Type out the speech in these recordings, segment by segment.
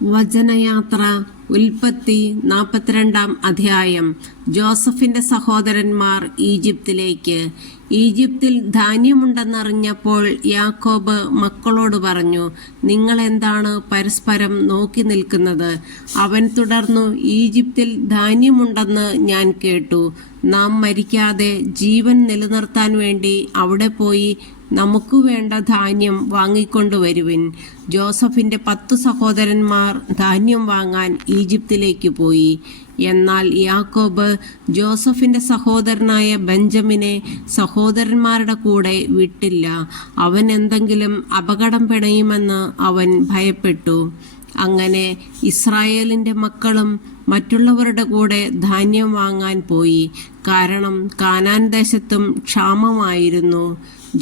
വചനയാത്ര ഉൽപ്പത്തി 42 അധ്യായം. ജോസഫിന്റെ സഹോദരന്മാർ ഈജിപ്തിലേക്ക്. ഈജിപ്തിൽ ധാന്യമുണ്ടെന്നറിഞ്ഞപ്പോൾ യാക്കോബ് മക്കളോട് പറഞ്ഞു, നിങ്ങൾ എന്താണ് പരസ്പരം നോക്കി നിൽക്കുന്നത്? അവൻ തുടർന്നു, ഈജിപ്തിൽ ധാന്യമുണ്ടെന്ന് ഞാൻ കേട്ടു. നാം മരിക്കാതെ ജീവൻ നിലനിർത്താൻ വേണ്ടി അവിടെ പോയി നമുക്ക് വേണ്ട ധാന്യം വാങ്ങിക്കൊണ്ടുവരുവിൻ. ജോസഫിന്റെ 10 സഹോദരന്മാർ ധാന്യം വാങ്ങാൻ ഈജിപ്തിലേക്ക് പോയി. എന്നാൽ യാക്കോബ് ജോസഫിന്റെ സഹോദരനായ ബെഞ്ചമിനെ സഹോദരന്മാരുടെ കൂടെ വിട്ടില്ല. അവൻ എന്തെങ്കിലും അപകടം പിണയുമെന്ന് അവൻ ഭയപ്പെട്ടു. അങ്ങനെ ഇസ്രായേലിന്റെ മക്കളും മറ്റുള്ളവരുടെ കൂടെ ധാന്യം വാങ്ങാൻ പോയി. കാരണം കാനാൻ ദേശത്തും ക്ഷാമമായിരുന്നു.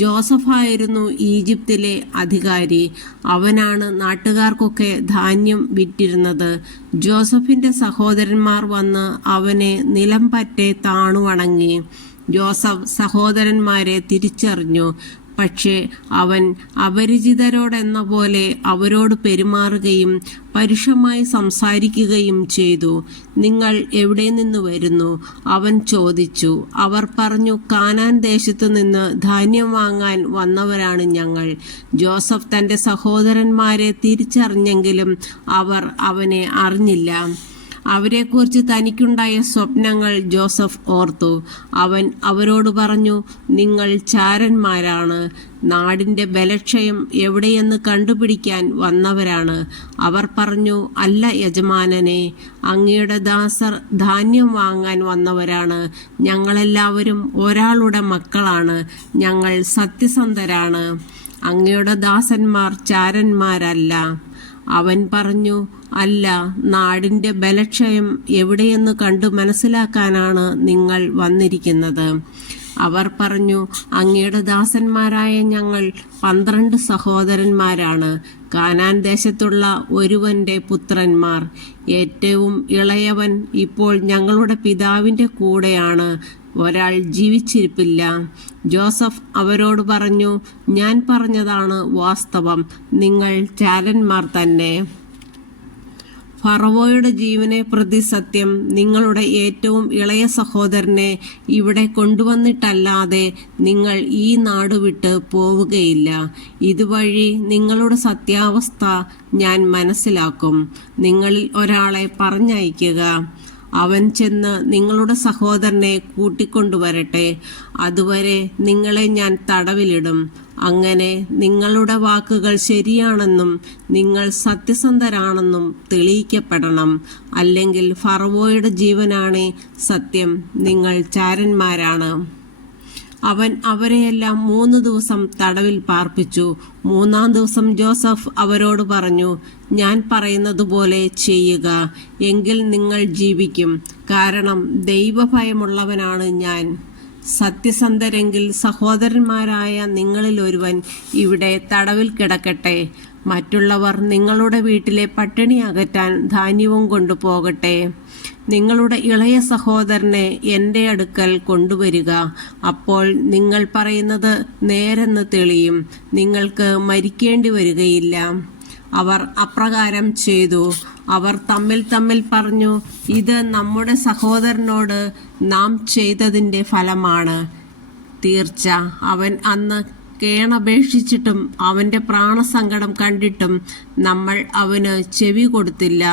ജോസഫായിരുന്നു ഈജിപ്തിലെ അധികാരി. അവനാണ് നാട്ടുകാർക്കൊക്കെ ധാന്യം വിറ്റിരുന്നത്. ജോസഫിന്റെ സഹോദരന്മാർ വന്ന് അവനെ നിലം പറ്റെ താണു വണങ്ങി. ജോസഫ് സഹോദരന്മാരെ തിരിച്ചറിഞ്ഞു. പക്ഷേ അവൻ അപരിചിതരോടെന്ന പോലെ അവരോട് പെരുമാറുകയും പരുഷമായി സംസാരിക്കുകയും ചെയ്തു. നിങ്ങൾ എവിടെ നിന്ന് വരുന്നു? അവൻ ചോദിച്ചു. അവർ പറഞ്ഞു, കാനാൻ ദേശത്തു നിന്ന് ധാന്യം വാങ്ങാൻ വന്നവരാണ് ഞങ്ങൾ. ജോസഫ് തന്റെ സഹോദരന്മാരെ തിരിച്ചറിഞ്ഞെങ്കിലും അവർ അവനെ അറിഞ്ഞില്ല. അവരെക്കുറിച്ച് തനിക്കുണ്ടായ സ്വപ്നങ്ങൾ ജോസഫ് ഓർത്തു. അവൻ അവരോട് പറഞ്ഞു, നിങ്ങൾ ചാരന്മാരാണ്. നാടിന്റെ ബലക്ഷയം എവിടെയെന്ന് കണ്ടുപിടിക്കാൻ വന്നവരാണ്. അവർ പറഞ്ഞു, അല്ല യജമാനനെ, അങ്ങയുടെ ദാസർ ധാന്യം വാങ്ങാൻ വന്നവരാണ്. ഞങ്ങളെല്ലാവരും ഒരാളുടെ മക്കളാണ്. ഞങ്ങൾ സത്യസന്ധരാണ്. അങ്ങയുടെ ദാസന്മാർ ചാരന്മാരല്ല. അവൻ പറഞ്ഞു, അല്ല, നാടിന്റെ ബലക്ഷയം എവിടെയെന്ന് കണ്ടു മനസ്സിലാക്കാനാണ് നിങ്ങൾ വന്നിരിക്കുന്നത്. അവർ പറഞ്ഞു, അങ്ങയുടെ ദാസന്മാരായ ഞങ്ങൾ 12 സഹോദരന്മാരാണ്. കാനാൻ ദേശത്തുള്ള ഒരുവന്റെ പുത്രന്മാർ. ഏറ്റവും ഇളയവൻ ഇപ്പോൾ ഞങ്ങളുടെ പിതാവിന്റെ കൂടെയാണ്. ഒരാൾ ജീവിച്ചിരിപ്പില്ല. ജോസഫ് അവരോട് പറഞ്ഞു, ഞാൻ പറഞ്ഞതാണ് വാസ്തവം. നിങ്ങൾ ചാരന്മാർ തന്നെ. ഫറവോയുടെ ജീവനെ പ്രതി സത്യം, നിങ്ങളുടെ ഏറ്റവും ഇളയ സഹോദരനെ ഇവിടെ കൊണ്ടുവന്നിട്ടല്ലാതെ നിങ്ങൾ ഈ നാട് വിട്ട് പോവുകയില്ല. ഇതുവഴി നിങ്ങളുടെ സത്യാവസ്ഥ ഞാൻ മനസ്സിലാക്കും. നിങ്ങളിൽ ഒരാളെ പറഞ്ഞയക്കുക. അവൻ ചെന്ന് നിങ്ങളുടെ സഹോദരനെ കൂട്ടിക്കൊണ്ടുവരട്ടെ. അതുവരെ നിങ്ങളെ ഞാൻ തടവിലിടും. അങ്ങനെ നിങ്ങളുടെ വാക്കുകൾ ശരിയാണെന്നും നിങ്ങൾ സത്യസന്ധരാണെന്നും തെളിയിക്കപ്പെടണം. അല്ലെങ്കിൽ ഫറവോയുടെ ജീവനാണ് സത്യം, നിങ്ങൾ ചാരന്മാരാണ്. അവൻ അവരെയെല്ലാം 3 ദിവസം തടവിൽ പാർപ്പിച്ചു. 3-ാം ദിവസം ജോസഫ് അവരോട് പറഞ്ഞു, ഞാൻ പറയുന്നത് പോലെ ചെയ്യുക, എങ്കിൽ നിങ്ങൾ ജീവിക്കും. കാരണം ദൈവഭയമുള്ളവനാണ് ഞാൻ. സത്യസന്ധരെങ്കിൽ സഹോദരന്മാരായ നിങ്ങളിൽ ഒരുവൻ ഇവിടെ തടവിൽ കിടക്കട്ടെ. മറ്റുള്ളവർ നിങ്ങളുടെ വീട്ടിലെ പട്ടിണി അകറ്റാൻ ധാന്യവും കൊണ്ടുപോകട്ടെ. നിങ്ങളുടെ ഇളയ സഹോദരനെ എൻ്റെ അടുക്കൽ കൊണ്ടുവരിക. അപ്പോൾ നിങ്ങൾ പറയുന്നത് നേരെന്ന് തെളിയും. നിങ്ങൾക്ക് മരിക്കേണ്ടി വരികയില്ല. അവർ അപ്രകാരം ചെയ്തു. അവർ തമ്മിൽ പറഞ്ഞു, ഇത് നമ്മുടെ സഹോദരനോട് നാം ചെയ്തതിൻ്റെ ഫലമാണ്. തീർച്ച അവൻ അന്ന് കേണപേക്ഷിച്ചിട്ടും അവൻ്റെ പ്രാണസങ്കടം കണ്ടിട്ടും നമ്മൾ അവന് ചെവി കൊടുത്തില്ല.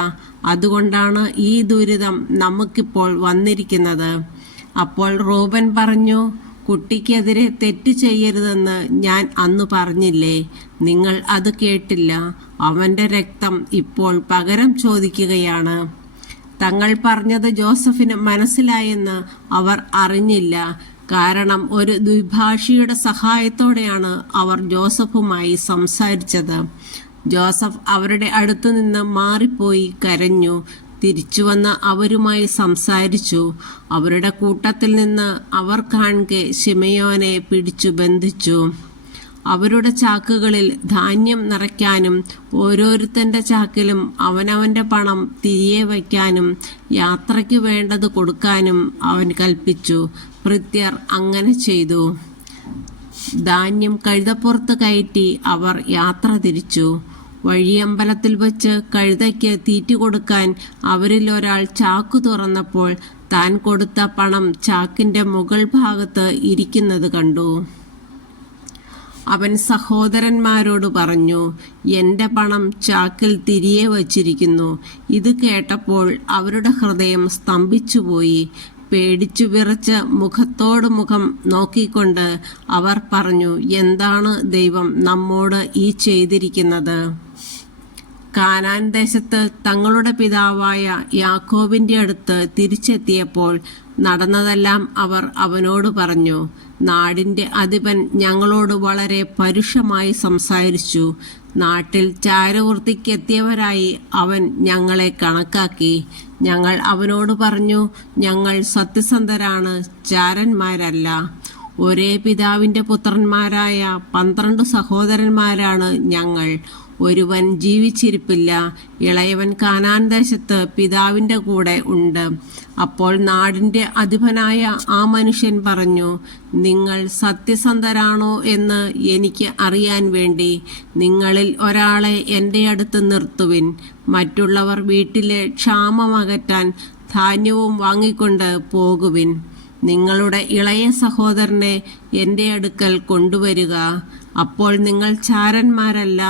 അതുകൊണ്ടാണ് ഈ ദുരിതം നമുക്കിപ്പോൾ വന്നിരിക്കുന്നത്. അപ്പോൾ റൂബൻ പറഞ്ഞു, കുട്ടിക്കെതിരെ തെറ്റ് ചെയ്യരുതെന്ന് ഞാൻ അന്ന് പറഞ്ഞില്ലേ? നിങ്ങൾ അത് കേട്ടില്ല. അവൻ്റെ രക്തം ഇപ്പോൾ പകരം ചോദിക്കുകയാണ്. തങ്ങൾ പറഞ്ഞത് ജോസഫിന് മനസ്സിലായെന്ന് അവർ അറിഞ്ഞില്ല. കാരണം ഒരു ദ്വിഭാഷിയുടെ സഹായത്തോടെയാണ് അവർ ജോസഫുമായി സംസാരിച്ചത്. ജോസഫ് അവരുടെ അടുത്തു നിന്ന് മാറിപ്പോയി കരഞ്ഞു. തിരിച്ചുവന്ന് അവരുമായി സംസാരിച്ചു. അവരുടെ കൂട്ടത്തിൽ നിന്ന് അവർ കാണെ ശിമയോനെ പിടിച്ചു ബന്ധിച്ചു. അവരുടെ ചാക്കുകളിൽ ധാന്യം നിറയ്ക്കാനും ഓരോരുത്തൻ്റെ ചാക്കിലും അവനവൻ്റെ പണം തിരികെ വയ്ക്കാനും യാത്രയ്ക്ക് വേണ്ടത് കൊടുക്കാനും അവൻ കൽപ്പിച്ചു. ഭൃത്യർ അങ്ങനെ ചെയ്തു. ധാന്യം കഴുതപ്പുറത്ത് കയറ്റി അവർ യാത്ര തിരിച്ചു. വഴിയമ്പലത്തിൽ വച്ച് കഴുതയ്ക്ക് തീറ്റ കൊടുക്കാൻ അവരിൽ ഒരാൾ ചാക്കു തുറന്നപ്പോൾ താൻ കൊടുത്ത പണം ചാക്കിന്റെ മുകൾ ഭാഗത്ത് ഇരിക്കുന്നത് കണ്ടു. അവൻ സഹോദരന്മാരോട് പറഞ്ഞു, "എൻ്റെ പണം ചാക്കിൽ തിരികെ വച്ചിരിക്കുന്നു." ഇത് കേട്ടപ്പോൾ അവരുടെ ഹൃദയം സ്തംഭിച്ചുപോയി. പേടിച്ചു വിറച്ച് മുഖത്തോട് മുഖം നോക്കിക്കൊണ്ട് അവർ പറഞ്ഞു, "എന്താണ് ദൈവം നമ്മോട് ഈ ചെയ്തിരിക്കുന്നത്?" കാനാൻ ദേശത്ത് തങ്ങളുടെ പിതാവായ യാക്കോബിന്റെ അടുത്ത് തിരിച്ചെത്തിയപ്പോൾ നടന്നതെല്ലാം അവർ അവനോട് പറഞ്ഞു. നാടിന്റെ അധിപൻ ഞങ്ങളോട് വളരെ പരുഷമായി സംസാരിച്ചു. നാട്ടിൽ ചാരവൃത്തിക്കെത്തിയവരായി അവൻ ഞങ്ങളെ കണക്കാക്കി. ഞങ്ങൾ അവനോട് പറഞ്ഞു, "ഞങ്ങൾ സത്യസന്ധരാണ്, ചാരന്മാരല്ല. ഒരേ പിതാവിന്റെ പുത്രന്മാരായ 12 സഹോദരന്മാരാണ് ഞങ്ങൾ. ഒരുവൻ ജീവിച്ചിരിപ്പില്ല. ഇളയവൻ കാനാൻ ദേശത്ത് പിതാവിന്റെ കൂടെ ഉണ്ട്." അപ്പോൾ നാടിന്റെ അധിപനായ ആ മനുഷ്യൻ പറഞ്ഞു, "നിങ്ങൾ സത്യസന്ധരാണോ എന്ന് എനിക്ക് അറിയാൻ വേണ്ടി നിങ്ങളിൽ ഒരാളെ എൻ്റെ അടുത്ത് നിർത്തുവിൻ. മറ്റുള്ളവർ വീട്ടിലെ ക്ഷാമമകറ്റാൻ ധാന്യവും വാങ്ങിക്കൊണ്ട് പോകുവിൻ. നിങ്ങളുടെ ഇളയ സഹോദരനെ എൻ്റെ അടുക്കൽ കൊണ്ടുവരിക. അപ്പോൾ നിങ്ങൾ ചാരന്മാരല്ല,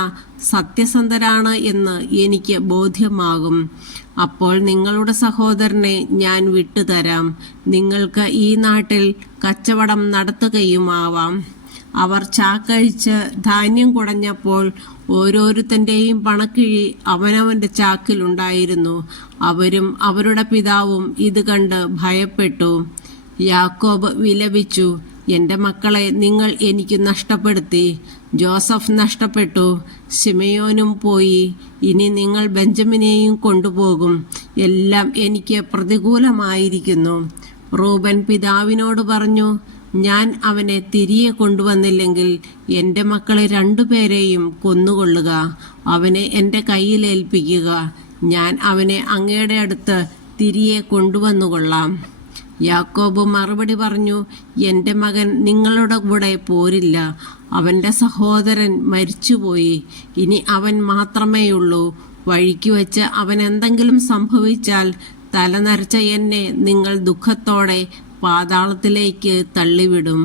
സത്യസന്ധരാണ് എന്ന് എനിക്ക് ബോധ്യമാകും. അപ്പോൾ നിങ്ങളുടെ സഹോദരനെ ഞാൻ വിട്ടുതരാം. നിങ്ങൾക്ക് ഈ നാട്ടിൽ കച്ചവടം നടത്തുകയുമാവാം." അവർ ചാക്കഴിച്ച് ധാന്യം കുടഞ്ഞപ്പോൾ ഓരോരുത്തൻ്റെയും പണക്കിഴി അവനവൻ്റെ ചാക്കിലുണ്ടായിരുന്നു. അവരും അവരുടെ പിതാവും ഇത് കണ്ട് ഭയപ്പെട്ടു. യാക്കോബ് വിലപിച്ചു, "എൻ്റെ മക്കളെ നിങ്ങൾ എനിക്ക് നഷ്ടപ്പെടുത്തി. ജോസഫ് നഷ്ടപ്പെട്ടു, ശിമയോനും പോയി. ഇനി നിങ്ങൾ ബെഞ്ചമിനെയും കൊണ്ടുപോകും. എല്ലാം എനിക്ക് പ്രതികൂലമായിരിക്കുന്നു." റൂബൻ പിതാവിനോട് പറഞ്ഞു, "ഞാൻ അവനെ തിരികെ കൊണ്ടുവന്നില്ലെങ്കിൽ എൻ്റെ മക്കളെ 2 പേരെയും കൊന്നുകൊള്ളുക. അവനെ എൻ്റെ കയ്യിൽ ഏൽപ്പിക്കുക. ഞാൻ അവനെ അങ്ങയുടെ അടുത്ത് തിരികെ കൊണ്ടുവന്നുകൊള്ളാം." യാക്കോബ് മറുപടി പറഞ്ഞു, "എൻ്റെ മകൻ നിങ്ങളുടെ കൂടെ പോരില്ല. അവൻ്റെ സഹോദരൻ മരിച്ചുപോയി. ഇനി അവൻ മാത്രമേയുള്ളൂ. വഴിക്ക് വെച്ച് അവൻ എന്തെങ്കിലും സംഭവിച്ചാൽ തലനരച്ച എന്നെ നിങ്ങൾ ദുഃഖത്തോടെ പാതാളത്തിലേക്ക് തള്ളിവിടും."